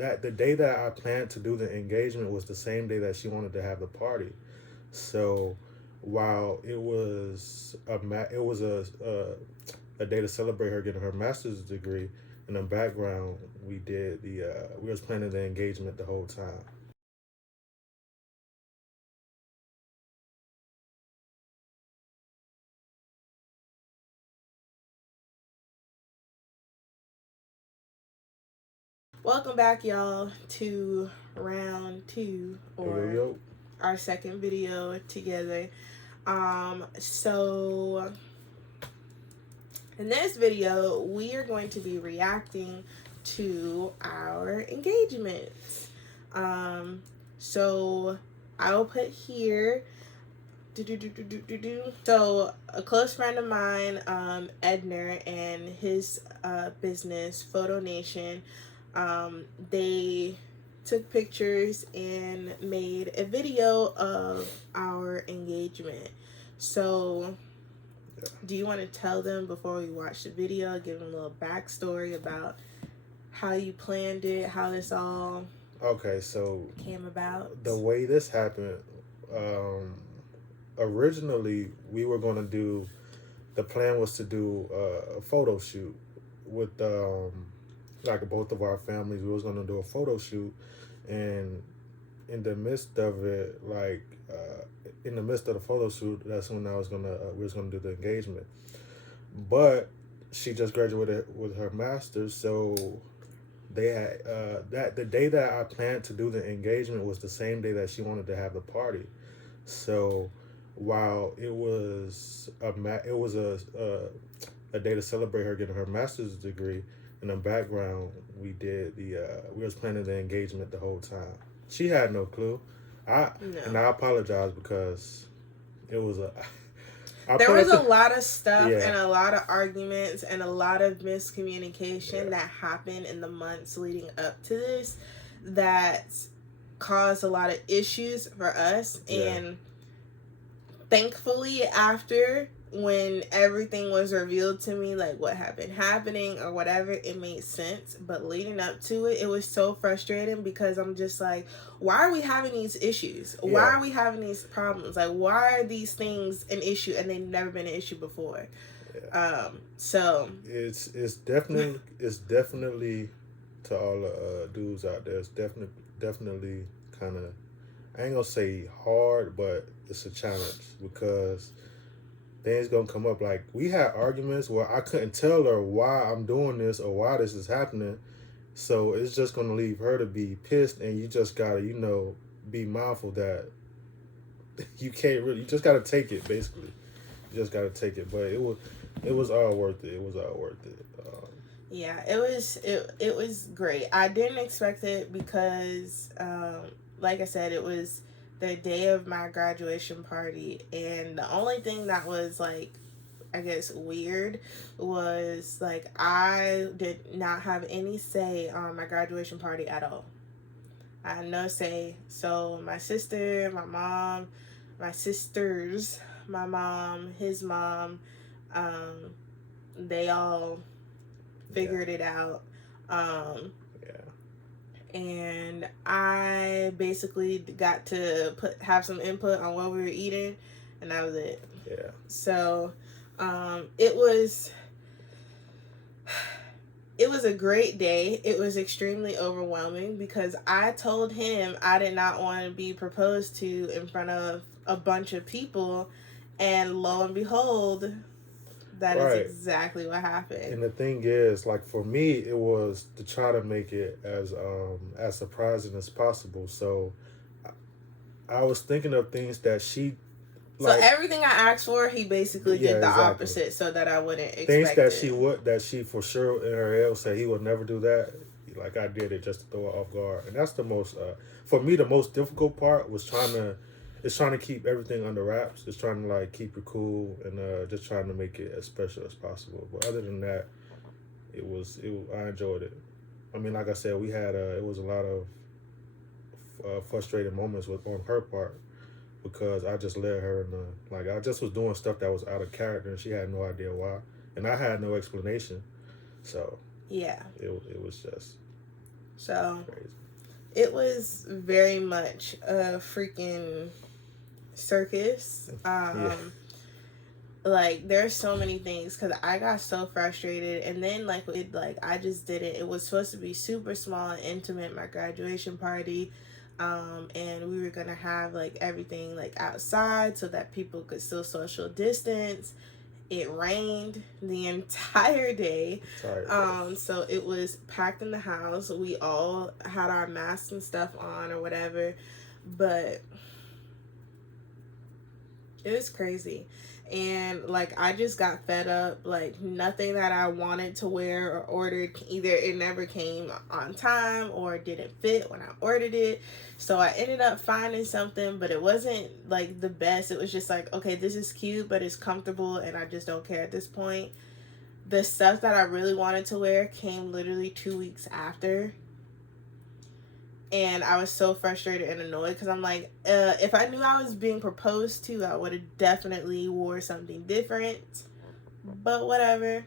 that the day that I planned to do the engagement was the same day that she wanted to have the party. So while it was a day to celebrate her getting her master's degree, in the background we did the we was planning the engagement the whole time. Welcome back, y'all, to round two, Yo yo or yo. our second video together. So in this video, we are going to be reacting to our engagements. So I'll put here. So a close friend of mine, Edner, and his business, Photo Nation, they took pictures and made a video of our engagement. So do you want to tell them before we watch the video, give them a little backstory about how you planned it, how this all came about? The way this happened, originally we were going to do, the plan was to do a photo shoot with like both of our families. We was going to do a photo shoot, and in the midst of it, in the midst of the photo shoot, that's when we was gonna do the engagement. But she just graduated with her master's, so they had that the day that I planned to do the engagement was the same day that she wanted to have the party. So while it was a day to celebrate her getting her master's degree, in the background we did the we was planning the engagement the whole time. She had no clue. And I apologize because it was there was a lot of stuff and a lot of arguments and a lot of miscommunication that happened in the months leading up to this that caused a lot of issues for us. And thankfully, after, when everything was revealed to me, like what had been happening or whatever, it made sense. But leading up to it, it was so frustrating because I'm just like, why are we having these issues? Why are we having these problems? Like, why are these things an issue and they've never been an issue before? So it's definitely to all the dudes out there, it's definitely kind of, I ain't gonna say hard, but it's a challenge because things gonna come up. Like, we had arguments where I couldn't tell her why I'm doing this or why this is happening. So it's just gonna leave her to be pissed, and you just gotta, be mindful that you can't really, you just gotta take it, basically. You just gotta take it. But it was all worth it. It was all worth it. Yeah, it was great. I didn't expect it because, like I said, it was the day of my graduation party, and the only thing that was, like, I guess weird was, like, I did not have any say on my graduation party at all. I had no say. So my sister, my mom, my sisters, my mom, his mom, they all figured it out. And I basically got to have some input on what we were eating, and that was it. Yeah. So it was a great day. It was extremely overwhelming because I told him I did not want to be proposed to in front of a bunch of people, and lo and behold, that is exactly what happened. And the thing is, like, for me, it was to try to make it as surprising as possible. So I was thinking of things that she, like, so everything I asked for, he basically did the opposite, so that I wouldn't expect things that she for sure in her head said he would never do that. Like, I did it just to throw her off guard, and that's the most for me, the most difficult part was trying to keep everything under wraps. Just trying to, like, keep it cool and just trying to make it as special as possible. But other than that, I enjoyed it. I mean, like I said, we had it was a lot of frustrated moments on her part because I just let her I just was doing stuff that was out of character, and she had no idea why, and I had no explanation. So yeah, it was just. So Crazy. it was very much a freaking circus. Yeah. Like there's so many things because I got so frustrated, and then like I just did it. It was supposed to be super small and intimate, my graduation party, and we were gonna have like everything like outside so that people could still social distance. It rained the entire day. So it was packed in the house. We all had our masks and stuff on or whatever, but it was crazy. And like I just got fed up. Like nothing that I wanted to wear or ordered, either it never came on time or didn't fit when I ordered it. So I ended up finding something, but it wasn't like the best. It was just like, okay, this is cute, but it's comfortable and I just don't care at this point. The stuff that I really wanted to wear came literally 2 weeks after. And I was so frustrated and annoyed because I'm like, if I knew I was being proposed to, I would have definitely wore something different. But whatever.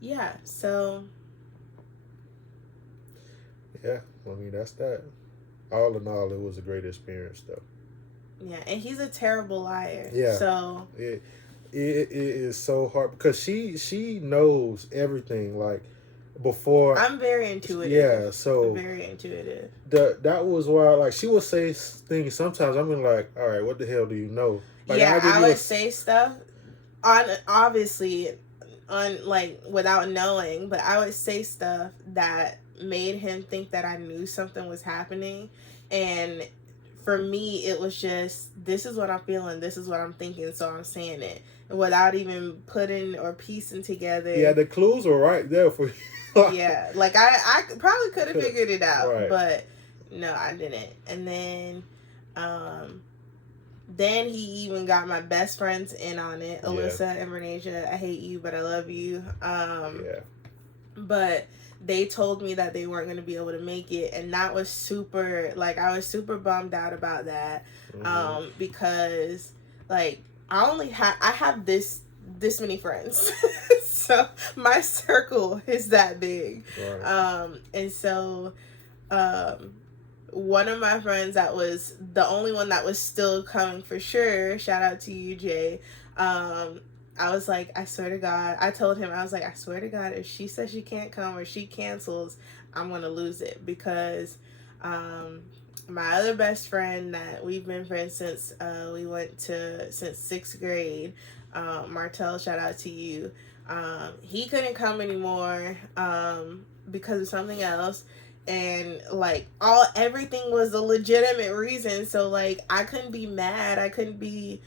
Yeah, so. Yeah, I mean, that's that. All in all, it was a great experience, though. Yeah, and he's a terrible liar. Yeah. So. It is so hard because she knows everything, like, before. I'm very intuitive. Yeah, so very intuitive. That was why, like, she would say things sometimes. I mean, like, all right, what the hell do you know? Like, yeah, I would say stuff obviously like without knowing, but I would say stuff that made him think that I knew something was happening, and for me it was just, this is what I'm feeling, this is what I'm thinking, so I'm saying it without even putting or piecing together. Yeah, the clues were right there for you. Yeah, like I probably could have figured it out, right. But no, I didn't. And then he even got my best friends in on it, Alyssa and Renasia. I hate you, but I love you. But they told me that they weren't going to be able to make it, and that was super, like, I was super bummed out about that. Because like I have this many friends. So my circle is that big. Right. And so one of my friends that was the only one that was still coming for sure, shout out to you, Jay. I was like, I swear to God, I told him, I was like, I swear to God, if she says she can't come or she cancels, I'm gonna lose it. Because my other best friend that we've been friends since since 6th grade, Martell, shout out to you. He couldn't come anymore because of something else, and like everything was a legitimate reason, so like I couldn't be mad, I couldn't be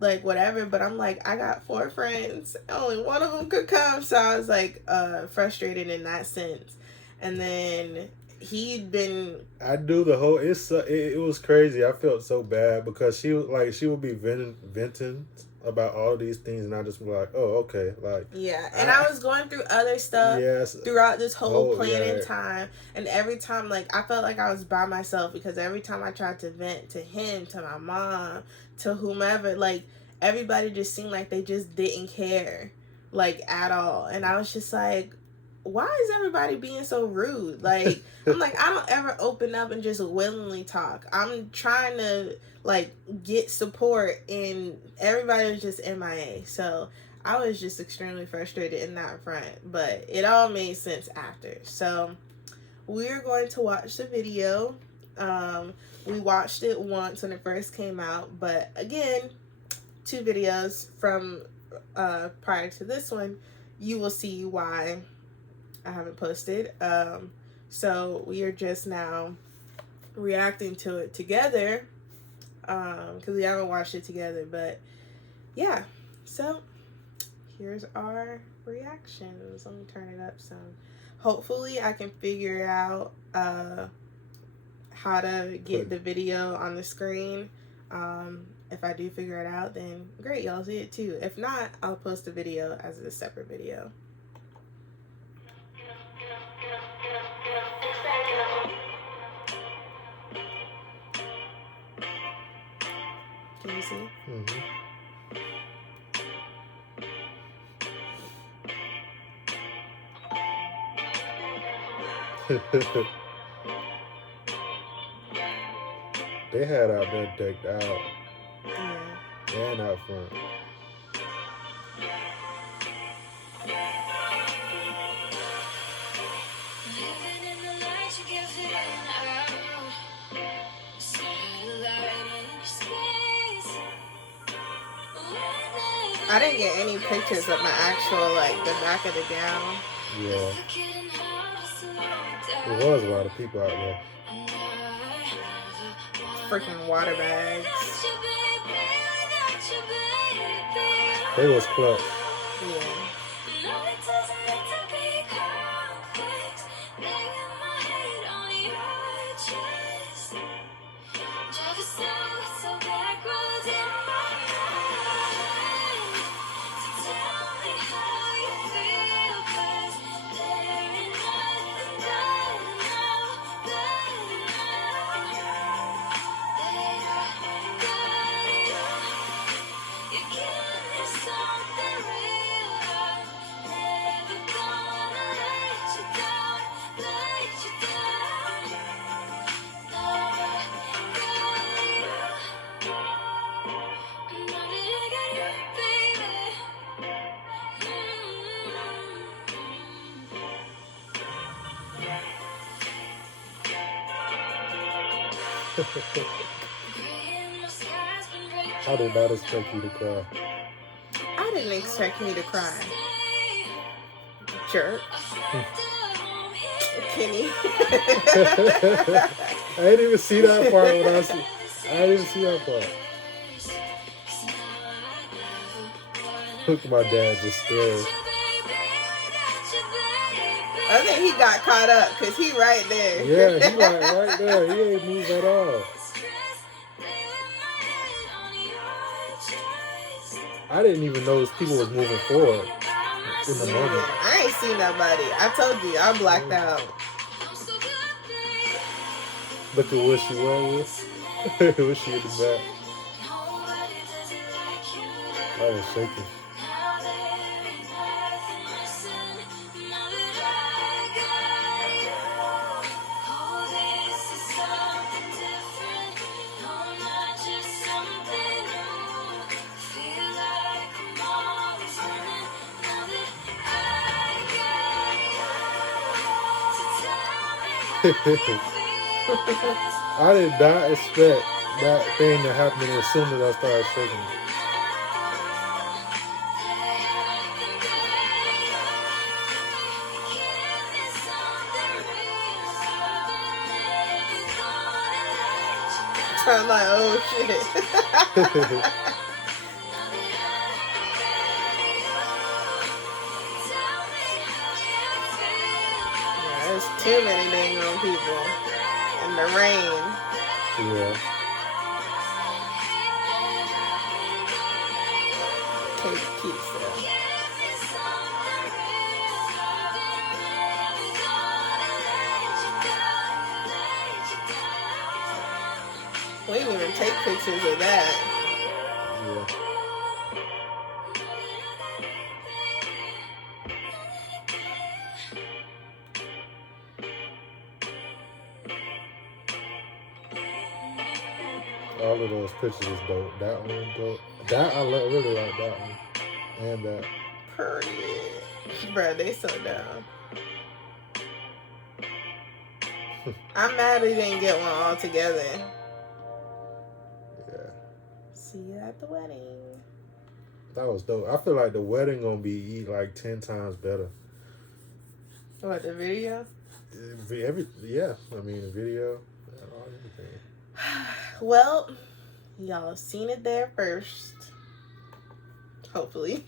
like whatever, but I'm like, I got 4 friends, only one of them could come, so I was like frustrated in that sense. And then he'd been, I do the whole, it was crazy. I felt so bad because she would be venting about all these things, and I just be like, oh, okay, like, yeah. And I was going through other stuff throughout this whole planning time, and every time, like, I felt like I was by myself, because every time I tried to vent to him, to my mom, to whomever, like, everybody just seemed like they just didn't care, like, at all. And I was just like, why is everybody being so rude? Like, I'm like, I don't ever open up and just willingly talk. I'm trying to, like, get support, and everybody was just MIA. So I was just extremely frustrated in that front, but it all made sense after. So we're going to watch the video. We watched it once when it first came out, but again, 2 videos from prior to this one, you will see why I haven't posted. So we are just now reacting to it together, because we haven't watched it together. But yeah, so here's our reactions. Let me turn it up some. Hopefully I can figure out how to get the video on the screen. If I do figure it out, then great, y'all see it too. If not, I'll post the video as a separate video. Can you see? Mm-hmm. They had out there decked out. Yeah. And out front. I didn't get any pictures of my actual, like, the back of the gown. Yeah. There was a lot of people out there. Freaking water bags. They was clutch. Yeah. I did not expect you to cry. I didn't expect me to cry. Jerk. Kenny. I didn't even see that part when I didn't even see that part. Look at my dad just staring. I think he got caught up because he right there. Yeah, he right there. He ain't moved at all. I didn't even notice people was moving forward in the moment. I ain't seen nobody. I told you, I blacked out. Look at what she was with. Was she in the back? I was shaking. I did not expect that thing to happen as soon as I started shaking. I'm like, oh shit. There's too many dang on people. In the rain. Yeah. Keep still. We didn't even take pictures of that. Yeah. All of those pictures is dope. That one dope. That I really like that one. And that. Pretty. Bruh, they so down. I'm mad we didn't get one all together. Yeah. See you at the wedding. That was dope. I feel like the wedding gonna be like 10 times better. What, the video? Yeah. I mean, the video. Everything. Well, y'all seen it there first. Hopefully.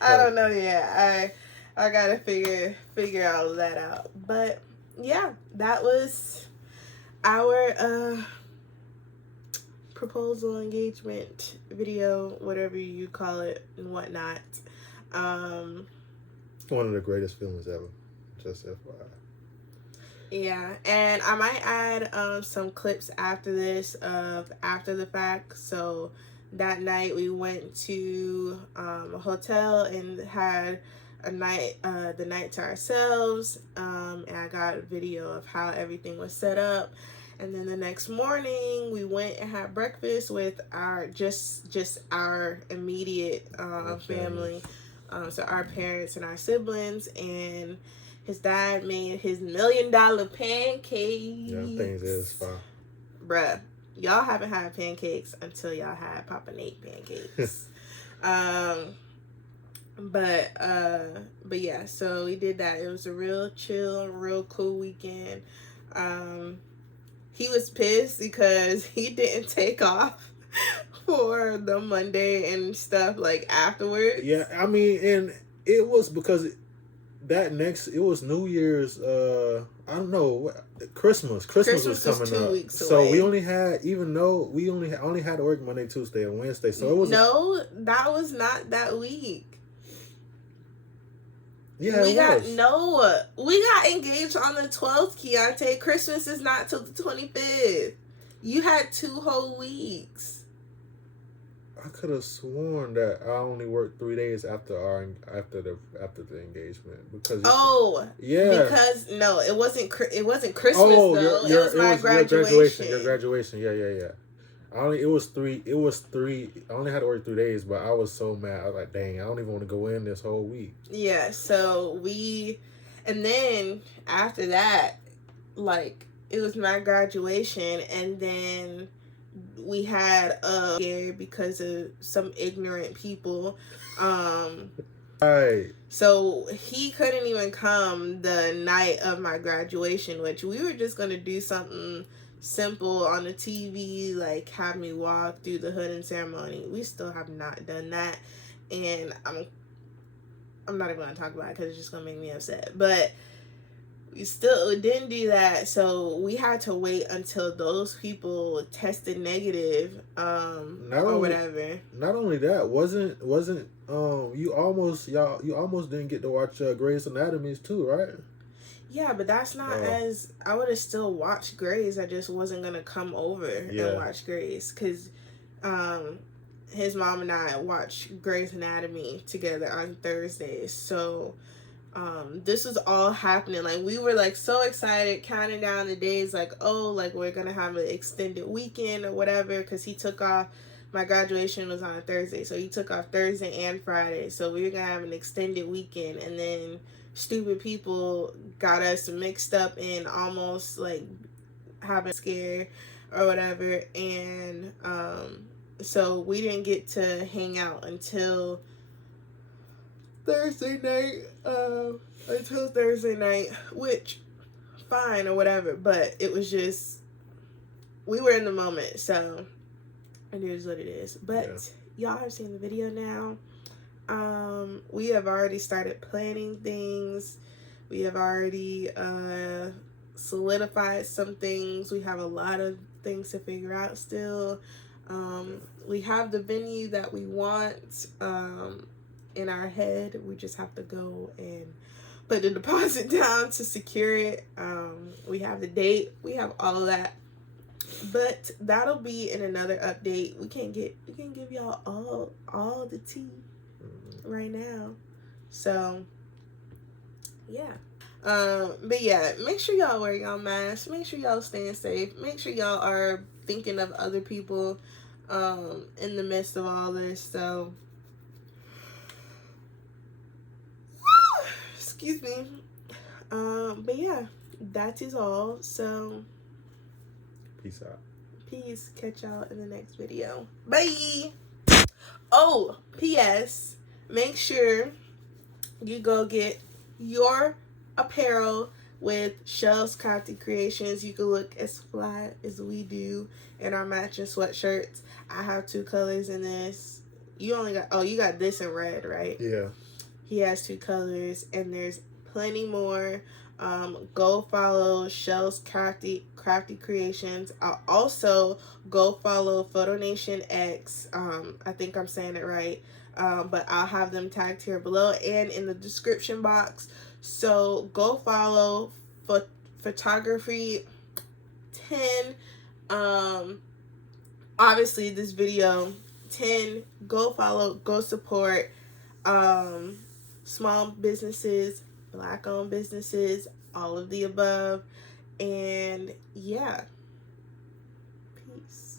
I don't know yet. I gotta figure all of that out. But yeah, that was our proposal engagement video, whatever you call it and whatnot. One of the greatest feelings ever. Just FYI. Yeah, and I might add some clips after this of after the fact. So that night we went to a hotel and had a night, the night to ourselves. And I I got a video of how everything was set up. And then the next morning, we went and had breakfast with our just our immediate family, so our parents and our siblings. And his dad made his $1 million pancakes. Yeah, things is fine. Bruh, y'all haven't had pancakes until y'all had Papa Nate pancakes. But yeah, so we did that. It was a real chill, real cool weekend. He was pissed because he didn't take off for the Monday and stuff like afterwards. Yeah, I mean, and it was because it was New Year's. I don't know, Christmas was coming 2 up. weeks so away. We only had, even though we only had to work Monday, Tuesday, and Wednesday. So it was that was not that week. Yeah, we got engaged on the 12th, Keontae. Christmas is not till the 25th. You had 2 whole weeks. I could have sworn that I only worked 3 days after the engagement because because no, it wasn't Christmas though. It was my graduation. Your graduation. Yeah. I only I only had to work 3 days, but I was so mad. I was like, dang, I don't even want to go in this whole week. Yeah, so and then after that, like, it was my graduation, and then we had a because of some ignorant people. Right. So he couldn't even come the night of my graduation, which we were just gonna do something simple on the TV, like have me walk through the hood and ceremony. We still have not done that, and I'm not even gonna talk about it because it's just gonna make me upset. But we didn't do that, so we had to wait until those people tested negative, or whatever. Not only that, wasn't you almost didn't get to watch Grey's Anatomy too, right? Yeah, but that's not as... I would have still watched Grey's. I just wasn't going to come over and watch Grey's. Because his mom and I watched Grey's Anatomy together on Thursdays. So this was all happening. Like, we were, like, so excited, counting down the days. Like, oh, like, we're going to have an extended weekend or whatever. Because he took off... My graduation was on a Thursday. So he took off Thursday and Friday. So we were going to have an extended weekend. And then... stupid people got us mixed up in almost like having a scare or whatever, and so we didn't get to hang out until Thursday night, which fine or whatever, but it was just, we were in the moment, so it is what it is. But y'all have seen the video now. We have already started planning things. We have already solidified some things. We have a lot of things to figure out still. We have the venue that we want in our head. We just have to go and put the deposit down to secure it. We have the date. We have all of that. But that'll be in another update. We can give y'all all the tea right now. So yeah. But yeah, make sure y'all wear y'all masks. Make sure y'all staying safe. Make sure y'all are thinking of other people in the midst of all this. So excuse me. But yeah, that is all. So peace out. Peace. Catch y'all in the next video. Bye. Oh, P.S. Make sure you go get your apparel with Chelle's Krafty Kreations. You can look as fly as we do in our matching sweatshirts. I have 2 colors in this. You got this in red, right? Yeah. He has 2 colors, and there's plenty more. Go follow Chelle's Krafty Kreations. I'll also go follow Photo Nation X. I think I'm saying it right. But I'll have them tagged here below and in the description box. So go follow Photography 10. Obviously this video 10. Go follow, go support small businesses, Black owned businesses, all of the above. And yeah, peace.